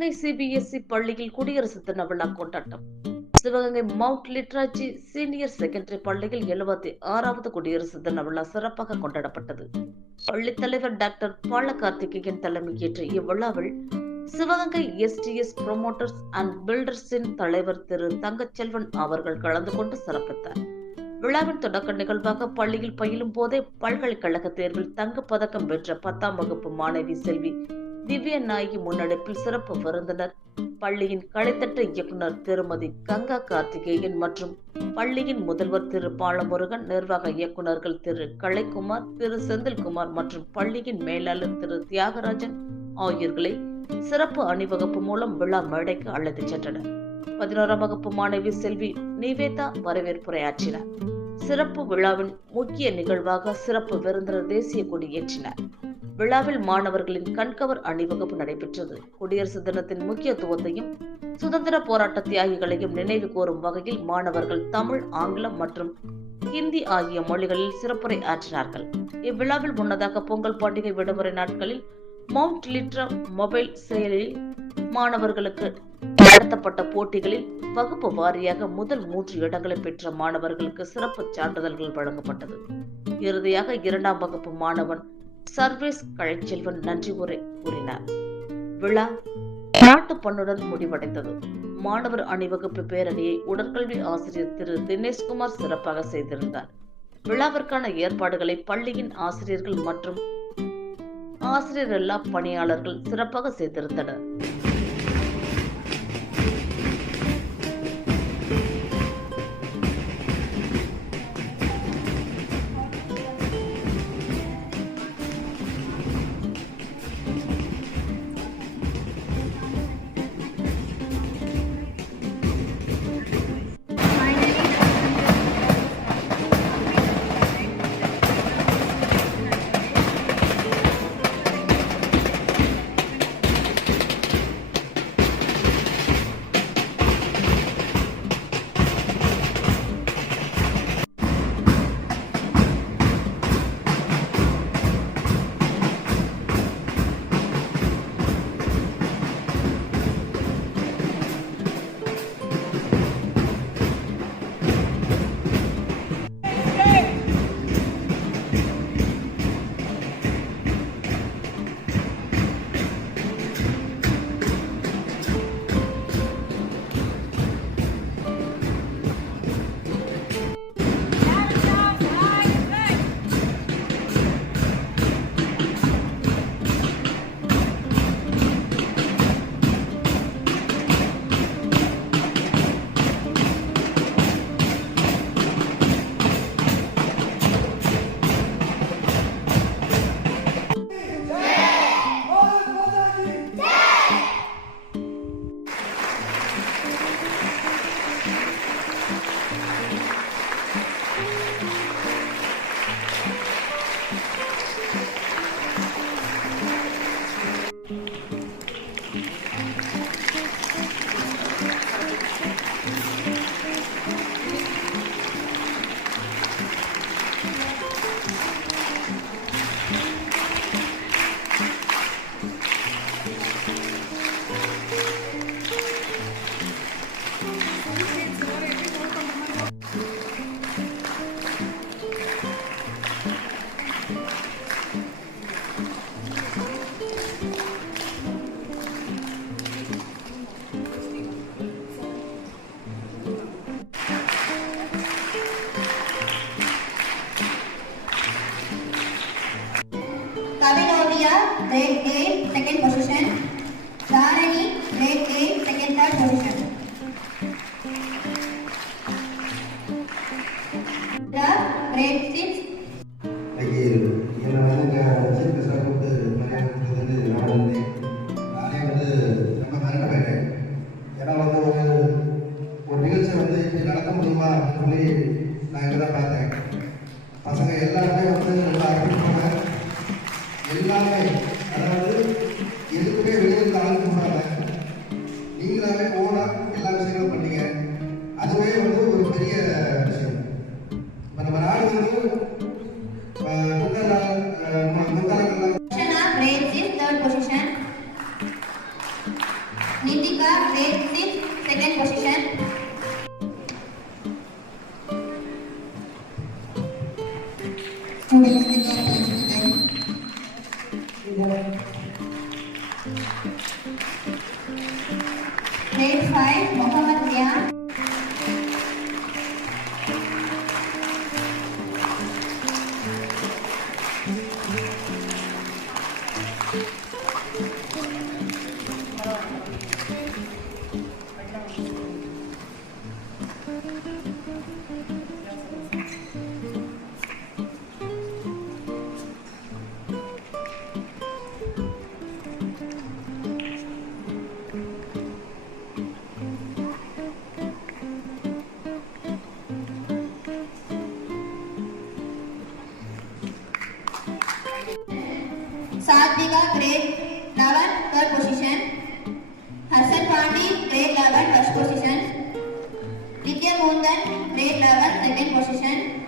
Sivaganga CBSE பள்ளியில் குடியரசு தின விழா கொண்டாட்டம். Sivaganga mount Litera Zee senior secondary பள்ளியில் எழுபத்தி ஆறாவது குடியரசு தின விழா சிறப்பாக கொண்டாடப்பட்டது. பள்ளி தலைவர் டாக்டர் பால கார்த்திகேயன் தலைமையேற்ற இவ்விழாவில் சிவகங்கை எஸ்டிஎஸ் ப்ரொமோட்டர்ஸ் அண்ட் பில்டர்ஸின் தலைவர் திரு தங்கச்செல்வன் அவர்கள் கலந்து கொண்டு சிறப்பித்தார். விழாவின் தொடக்க நிகழ்வாக பள்ளியில் பயிலும் போதே பல்கலைக்கழக தேர்வில் தங்கப்பதக்கம் வென்ற பத்தாம் வகுப்பு மாணவி செல்வி திவ்ய நாயகி முன்னெடுப்பில் சிறப்பு விருந்தினர். பள்ளியின் கலைத்தட்ட இயக்குனர் திருமதி கங்கா கார்த்திகேயன் மற்றும் பள்ளியின் முதல்வர் திரு பாலமுருகன் நிர்வாக இயக்குநர்கள் திரு கலைக்குமார் திரு செந்தில்குமார் மற்றும் பள்ளியின் மேலாளர் திரு தியாகராஜன் ஆகியோர்களை சிறப்பு அணிவகுப்பு மூலம் விழா மேடைக்கு அழைத்துச் சென்றனர். பதினோராம் வகுப்பு மாணவி செல்வி நிவேதா வரவேற்புரையாற்றினார். சிறப்பு விழாவின் முக்கிய நிகழ்வாக சிறப்பு விருந்தினர் தேசிய கொடி ஏற்றினார். விழாவில் மாணவர்களின் கண்கவர் அணிவகுப்பு நடைபெற்றது. குடியரசு தினத்தின் முக்கியத்துவத்தையும் சுதந்திர போராட்ட தியாகிகளையும் நினைவு கூறும் வகையில் மாணவர்கள் தமிழ் ஆங்கிலம் மற்றும் ஹிந்தி ஆகிய மொழிகளில் சிறப்புரை ஆற்றினார்கள். இவ்விழாவில் முன்னதாக பொங்கல் பண்டிகை விடுமுறை நாட்களில் மவுண்ட் லிட்ரா மொபைல் செயலில் மாணவர்களுக்கு நடத்தப்பட்ட போட்டிகளில் வகுப்பு வாரியாக முதல் மூன்று இடங்களை பெற்ற மாணவர்களுக்கு சிறப்பு சான்றிதழ்கள் வழங்கப்பட்டது. இறுதியாக இரண்டாம் வகுப்பு மாணவன் சர்வீஸ் கழைச்செல்வன் நன்றி உரை கூறினார். விழா நாட்டு பண்ணுடன் முடிவடைந்தது. மாணவர் அணிவகுப்பு பேரணியை உடற்கல்வி ஆசிரியர் திரு. தினேஷ்குமார் சிறப்பாக செய்திருந்தார். விழாவிற்கான ஏற்பாடுகளை பள்ளியின் ஆசிரியர்கள் மற்றும் ஆசிரியர் எல்லா பணியாளர்கள் சிறப்பாக செய்திருந்தனர். Kavinovia, grade A, second position. Dharani, grade A, second, third position. The grade 6, ஏன்னா வந்து ஒரு ஒரு நிகழ்ச்சி வந்து இப்படி நடத்த முடியுமா அப்படின்னு சொல்லி நான் இங்கே தான் பார்த்தேன் நீங்களாவே ஓனாக எல்லா விஷயங்களும் பண்ணீங்க அதுவே வந்து ஒரு பெரிய விஷயம். இப்போ நம்ம நாடு வந்து Nithika grade Thank you. Satvika grade 11 third position Harshal Pandey grade 11 first position Nitya Mohan grade 11 second position